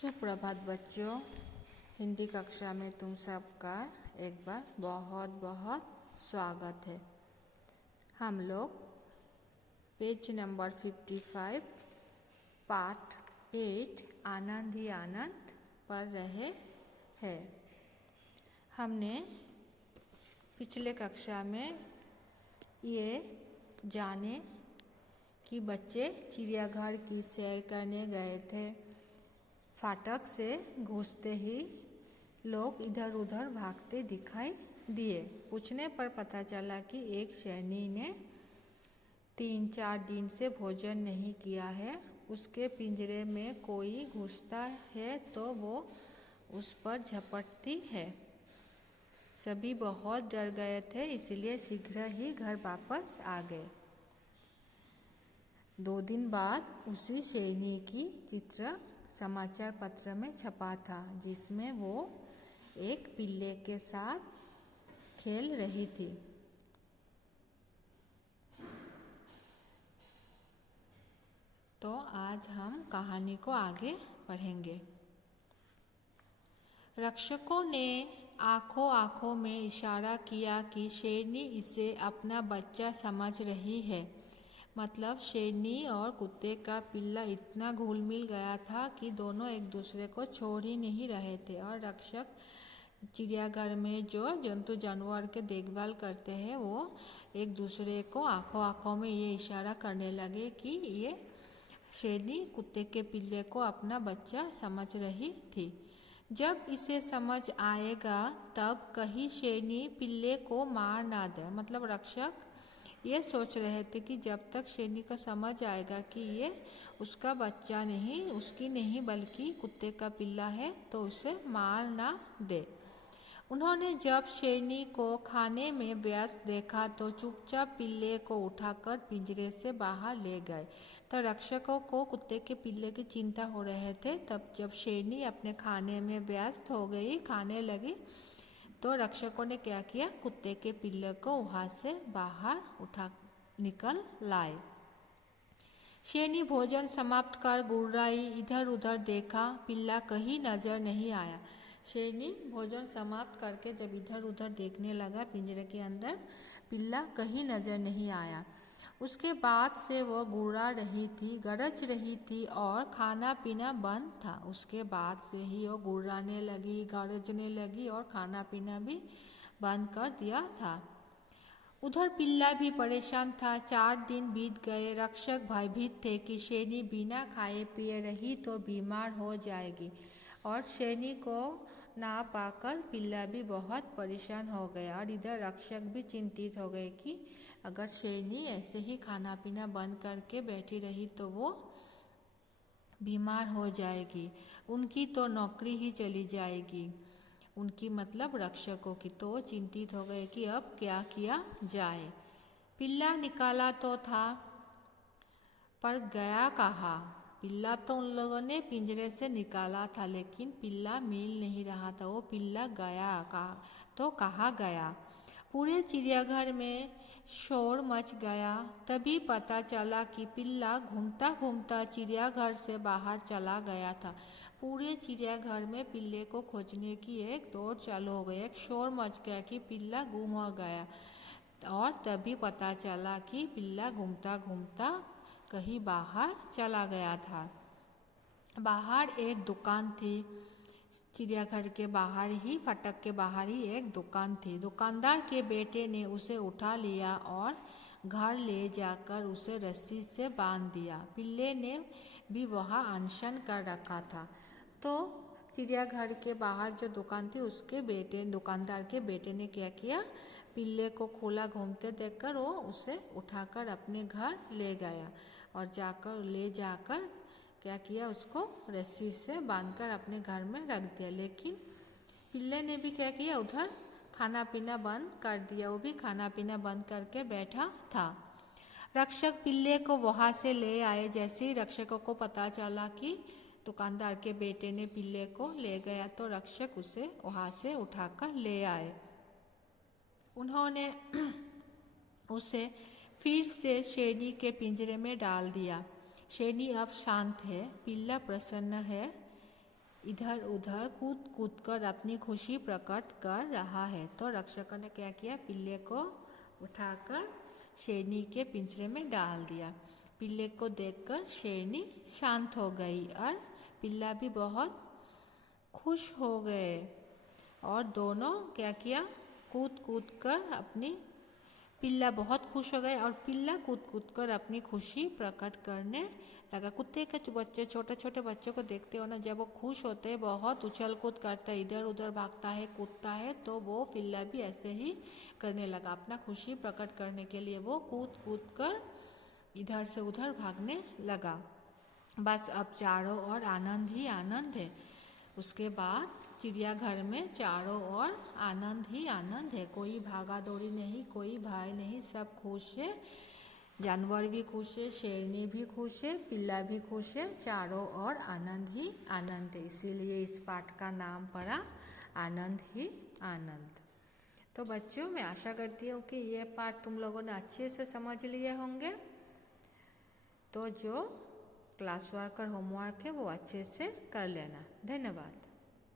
सुप्रभात बच्चों, हिंदी कक्षा में तुम सबका एक बार बहुत बहुत स्वागत है। हम लोग पेज नंबर 55 पाठ 8 आनंद ही आनंद पढ़ रहे हैं। हमने पिछले कक्षा में ये जाने कि बच्चे चिड़ियाघर की सैर करने गए थे। फाटक से घुसते ही लोग इधर उधर भागते दिखाई दिए। पूछने पर पता चला कि एक शेरनी ने 3-4 दिन से भोजन नहीं किया है। उसके पिंजरे में कोई घुसता है तो वो उस पर झपटती है। सभी बहुत डर गए थे, इसलिए शीघ्र ही घर वापस आ गए। 2 दिन बाद उसी शेरनी की चित्र समाचार पत्र में छपा था, जिसमें वो एक पिल्ले के साथ खेल रही थी। तो आज हम कहानी को आगे पढ़ेंगे। रक्षकों ने आंखों आंखों में इशारा किया कि शेरनी इसे अपना बच्चा समझ रही है। मतलब शेरनी और कुत्ते का पिल्ला इतना घुल मिल गया था कि दोनों एक दूसरे को छोड़ ही नहीं रहे थे। और रक्षक चिड़ियाघर में जो जंतु जानवर के देखभाल करते हैं, वो एक दूसरे को आंखों आंखों में ये इशारा करने लगे कि ये शेरनी कुत्ते के पिल्ले को अपना बच्चा समझ रही थी। जब इसे समझ आएगा तब कहीं शेरनी पिल्ले को मार ना दे। मतलब रक्षक ये सोच रहे थे कि जब तक शेरनी को समझ आएगा कि ये उसका बच्चा नहीं, उसकी नहीं बल्कि कुत्ते का पिल्ला है, तो उसे मार ना दे। उन्होंने जब शेरनी को खाने में व्यस्त देखा तो चुपचाप पिल्ले को उठाकर पिंजरे से बाहर ले गए। तो रक्षकों को कुत्ते के पिल्ले की चिंता हो रहे थे। तब जब शेरनी अपने खाने में व्यस्त हो गई, खाने लगी, तो रक्षकों ने क्या किया, कुत्ते के पिल्ले को वहाँ से बाहर उठा निकल लाए। शेरनी भोजन समाप्त कर गुर्राई, इधर उधर देखा, पिल्ला कहीं नजर नहीं आया। शेरनी भोजन समाप्त करके जब इधर उधर देखने लगा पिंजरे के अंदर, पिल्ला कहीं नजर नहीं आया। उसके बाद से वो गुर्रा रही थी, गरज रही थी और खाना पीना बंद था। उसके बाद से ही वो गुर्राने लगी, गरजने लगी और खाना पीना भी बंद कर दिया था। उधर पिल्ला भी परेशान था। 4 दिन बीत गए। रक्षक भयभीत थे कि शेरनी बिना खाए पिए रही तो बीमार हो जाएगी। और शेरनी को ना पाकर पिल्ला भी बहुत परेशान हो गया। और इधर रक्षक भी चिंतित हो गए कि अगर शेरनी ऐसे ही खाना पीना बंद करके बैठी रही तो वो बीमार हो जाएगी, उनकी तो नौकरी ही चली जाएगी, उनकी मतलब रक्षकों की। तो चिंतित हो गए कि अब क्या किया जाए। पिल्ला निकाला तो था, पर गया कहाँ। पिल्ला तो उन लोगों ने पिंजरे से निकाला था, लेकिन पिल्ला मिल नहीं रहा था। वो पिल्ला गया कहाँ, तो कहाँ गया। पूरे चिड़ियाघर में शोर मच गया। तभी पता चला कि पिल्ला घूमता घूमता चिड़ियाघर से बाहर चला गया था। पूरे चिड़ियाघर में पिल्ले को खोजने की एक दौड़ चालू हो गई। एक शोर मच गया कि पिल्ला गुम हो गया। और तभी पता चला कि पिल्ला घूमता घूमता कहीं बाहर चला गया था। बाहर एक दुकान थी। चिड़ियाघर के बाहर ही, फाटक के बाहर ही एक दुकान थी। दुकानदार के बेटे ने उसे उठा लिया और घर ले जाकर उसे रस्सी से बांध दिया। पिल्ले ने भी वहाँ अनशन कर रखा था। तो चिड़ियाघर के बाहर जो दुकान थी, उसके बेटे, दुकानदार के बेटे ने क्या किया, पिल्ले को खुला घूमते देखकर वो उसे उठाकर अपने घर ले गया और ले जाकर क्या किया, उसको रस्सी से बांधकर अपने घर में रख दिया। लेकिन पिल्ले ने भी क्या किया, उधर खाना पीना बंद कर दिया। वो भी खाना पीना बंद करके बैठा था। रक्षक पिल्ले को वहाँ से ले आए। जैसे ही रक्षकों को पता चला कि दुकानदार के बेटे ने पिल्ले को ले गया, तो रक्षक उसे वहाँ से उठाकर ले आए। उन्होंने उसे फिर से शेरनी के पिंजरे में डाल दिया। शेरनी अब शांत है, पिल्ला प्रसन्न है। इधर उधर कूद कूद कर अपनी खुशी प्रकट कर रहा है। तो रक्षक ने क्या किया, पिल्ले को उठाकर शेरनी के पिंजरे में डाल दिया। पिल्ले को देखकर शेरनी शांत हो गई और पिल्ला भी बहुत खुश हो गए और दोनों क्या किया, कूद कूद कर अपनी, पिल्ला बहुत खुश हो गए और पिल्ला कूद कूद कर अपनी खुशी प्रकट करने लगा। कुत्ते के बच्चे, छोटे छोटे बच्चों को देखते हो ना, जब वो खुश होते हैं बहुत उछल कूद करता है, इधर उधर भागता है, कूदता है, तो वो पिल्ला भी ऐसे ही करने लगा। अपना खुशी प्रकट करने के लिए वो कूद कूद कर इधर से उधर भागने लगा। बस अब चारों ओर आनंद ही आनंद है। उसके बाद चिड़ियाघर में चारों ओर आनंद ही आनंद है। कोई भागा दौड़ी नहीं, कोई भय नहीं, सब खुश है। जानवर भी खुश है, शेरनी भी खुश है, पिल्ला भी खुश है, चारों ओर आनंद ही आनंद है। इसीलिए इस पाठ का नाम पड़ा आनंद ही आनंद। तो बच्चों, मैं आशा करती हूँ कि ये पाठ तुम लोगों ने अच्छे से समझ लिए होंगे। तो जो क्लास वर्क और होमवर्क है वो अच्छे से कर लेना। धन्यवाद।